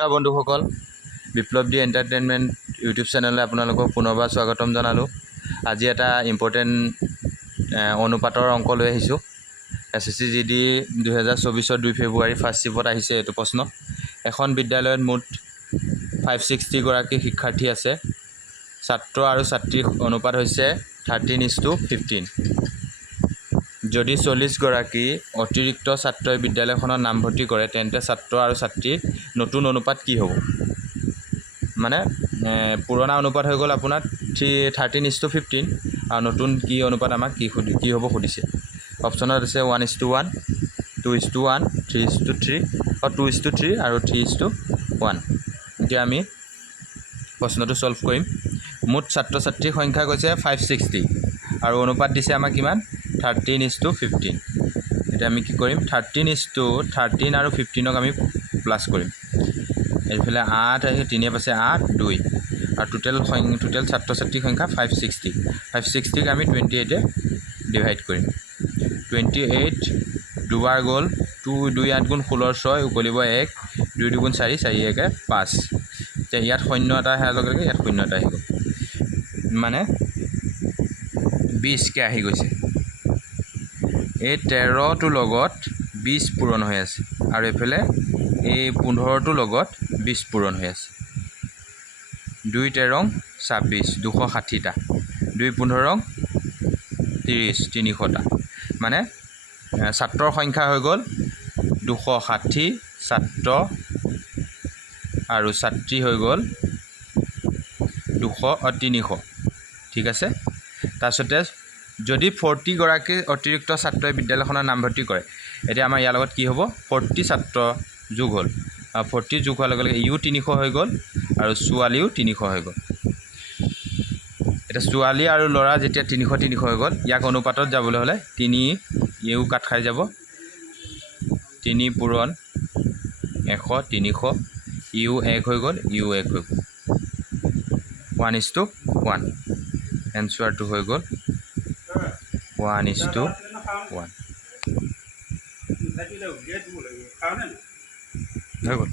নমস্কাৰ বন্ধুসকল, বিপ্লৱ D entertainment YouTube চেনেললৈ আপোনালোকক পুনৰবাৰ স্বাগতম জনালোঁ। আজি এটা ইম্পৰ্টেণ্ট অনুপাতৰ অংক লৈ আহিছোঁ। SSC GD 2024 2 ফেব্ৰুৱাৰী ফাৰ্ষ্ট শিফ্টত আহিছে এইটো প্ৰশ্ন। এখন বিদ্যালয়ত মুঠ 560 গৰাকী শিক্ষাৰ্থী আছে। ছাত্ৰ আৰু ছাত্ৰীৰ অনুপাত হৈছে 13:15। যদি 40 গৰাকী অতিৰিক্ত ছাত্ৰই বিদ্যালয়খনত নামভৰ্তি কৰে তেন্তে ছাত্ৰ আৰু ছাত্ৰীৰ নতুন অনুপাত কি হ'ব? মানে পুৰণা অনুপাত হৈ গ'ল আপোনাৰ 13:15 আৰু নতুন কি অনুপাত আমাক কি হ'ব সুধিছে। অপশ্যনত আছে 1:1, 2:1, 3:3 2:3 আৰু 3:1। এতিয়া আমি প্ৰশ্নটো ছল্ভ কৰিম। মুঠ ছাত্ৰ ছাত্ৰীৰ সংখ্যা কৈছে 560 আৰু অনুপাত দিছে আমাক কিমান? 13:15। এতিয়া আমি কি কৰিম? 13 আৰু 15ক আমি প্লাছ কৰিম। এইফালে 8 আহি 3 পাছে 8, 2 আৰু টোটেল ছাত্ৰ ছাত্ৰীৰ সংখ্যা 560। 560ক আমি 28 ডিভাইড কৰিম। 28 দুবাৰ গ'ল, 2 8 গুণ 16 6 উকলিব 1, 2 2 গুণ 4 4 1 5। এতিয়া ইয়াত শূন্য এটা অহাৰ লগে লগে ইয়াত শূন্য এটা আহি গ'ল, মানে 20কৈ আহি গৈছে। এই 13টোৰ লগত 20 পূৰণ হৈ আছে আৰু এইফালে এই 15টোৰ লগত 20 পূৰণ হৈ আছে। 2 13 26, 260টা, 2 15 30, 300টা। মানে ছাত্ৰৰ সংখ্যা হৈ গ'ল 260 ছাত্ৰ আৰু ছাত্ৰী হৈ গ'ল 300। ঠিক আছে। তাৰপিছতে যদি 40 গৰাকী অতিৰিক্ত ছাত্ৰই বিদ্যালয়খনত নামভৰ্তি কৰে, এতিয়া আমাৰ ইয়াৰ লগত কি হ'ব? 40 ছাত্ৰ যোগ হ'ল, 40 যোগ হোৱাৰ লগে লগে ইও 300 হৈ গ'ল আৰু ছোৱালীও 300 হৈ গ'ল। এতিয়া ছোৱালী আৰু ল'ৰা যেতিয়া 300 হৈ গ'ল, ইয়াক অনুপাতত যাবলৈ হ'লে 3 ইও কাট খাই যাব, 3 পূৰণ 100, 300, ইও 1 হৈ গ'ল, ইও 1 হৈ গ'ল, 1:1। এনচাৰটো হৈ গ'ল 1:1। হৈ গ'ল।